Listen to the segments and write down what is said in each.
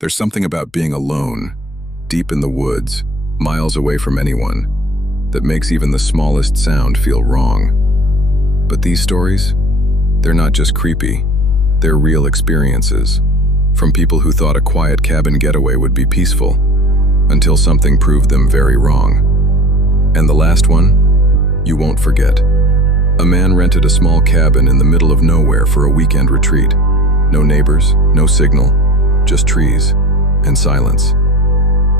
There's something about being alone, deep in the woods, miles away from anyone, that makes even the smallest sound feel wrong. But these stories, they're not just creepy, they're real experiences, from people who thought a quiet cabin getaway would be peaceful, until something proved them very wrong. And the last one, you won't forget. A man rented a small cabin in the middle of nowhere for a weekend retreat. No neighbors, no signal, just trees and silence.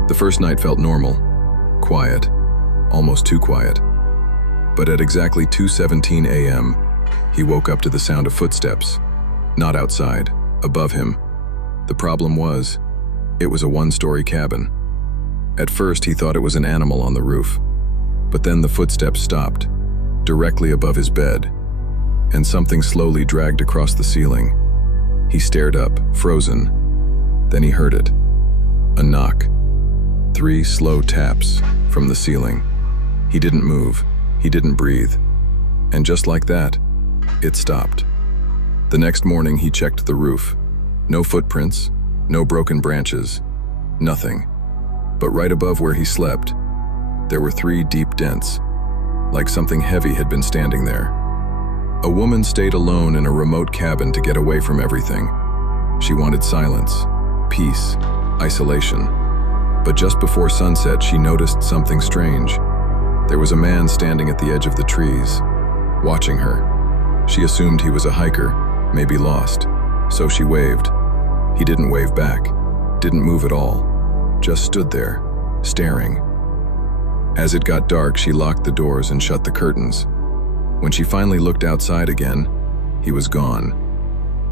The first night felt normal, quiet, almost too quiet. But at exactly 2:17 a.m., he woke up to the sound of footsteps, not outside, above him. The problem was, it was a one-story cabin. At first, he thought it was an animal on the roof, but then the footsteps stopped, directly above his bed, and something slowly dragged across the ceiling. He stared up, frozen. Then he heard it. A knock. 3 slow taps from the ceiling. He didn't move. He didn't breathe. And just like that, it stopped. The next morning, he checked the roof. No footprints, no broken branches, nothing. But right above where he slept, there were 3 deep dents, like something heavy had been standing there. A woman stayed alone in a remote cabin to get away from everything. She wanted silence, peace, isolation. But just before sunset, she noticed something strange. There was a man standing at the edge of the trees, watching her. She assumed he was a hiker, maybe lost, so she waved. He didn't wave back, didn't move at all, just stood there, staring. As it got dark, she locked the doors and shut the curtains. When she finally looked outside again, he was gone.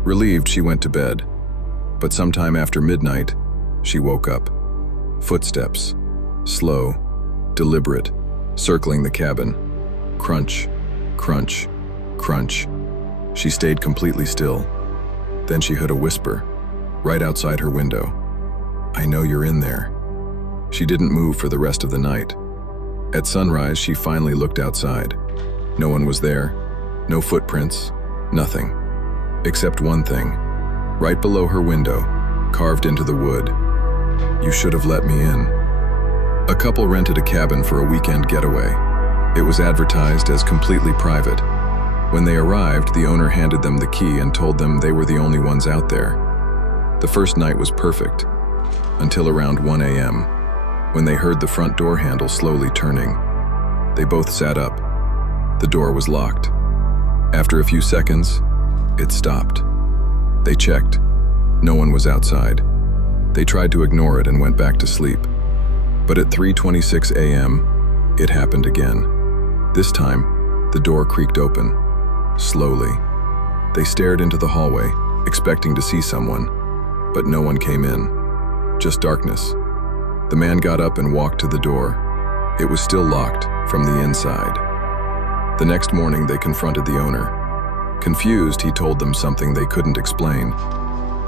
Relieved, she went to bed. But sometime after midnight, she woke up. Footsteps, slow, deliberate, circling the cabin. Crunch, crunch, crunch. She stayed completely still. Then she heard a whisper, right outside her window. "I know you're in there." She didn't move for the rest of the night. At sunrise, she finally looked outside. No one was there, no footprints, nothing. Except one thing, right below her window, carved into the wood. "You should have let me in." A couple rented a cabin for a weekend getaway. It was advertised as completely private. When they arrived, the owner handed them the key and told them they were the only ones out there. The first night was perfect, until around 1 a.m., when they heard the front door handle slowly turning. They both sat up. The door was locked. After a few seconds, it stopped. They checked. No one was outside. They tried to ignore it and went back to sleep. But at 3:26 a.m., it happened again. This time, the door creaked open, slowly. They stared into the hallway, expecting to see someone, but no one came in. Just darkness. The man got up and walked to the door. It was still locked from the inside. The next morning, they confronted the owner. Confused, he told them something they couldn't explain.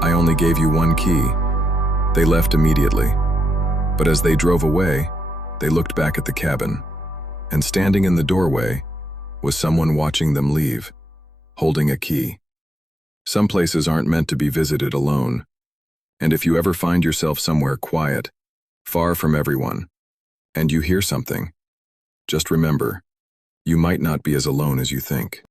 "I only gave you one key." They left immediately. But as they drove away, they looked back at the cabin, and standing in the doorway was someone watching them leave, holding a key. Some places aren't meant to be visited alone. And if you ever find yourself somewhere quiet, far from everyone, and you hear something, just remember, you might not be as alone as you think.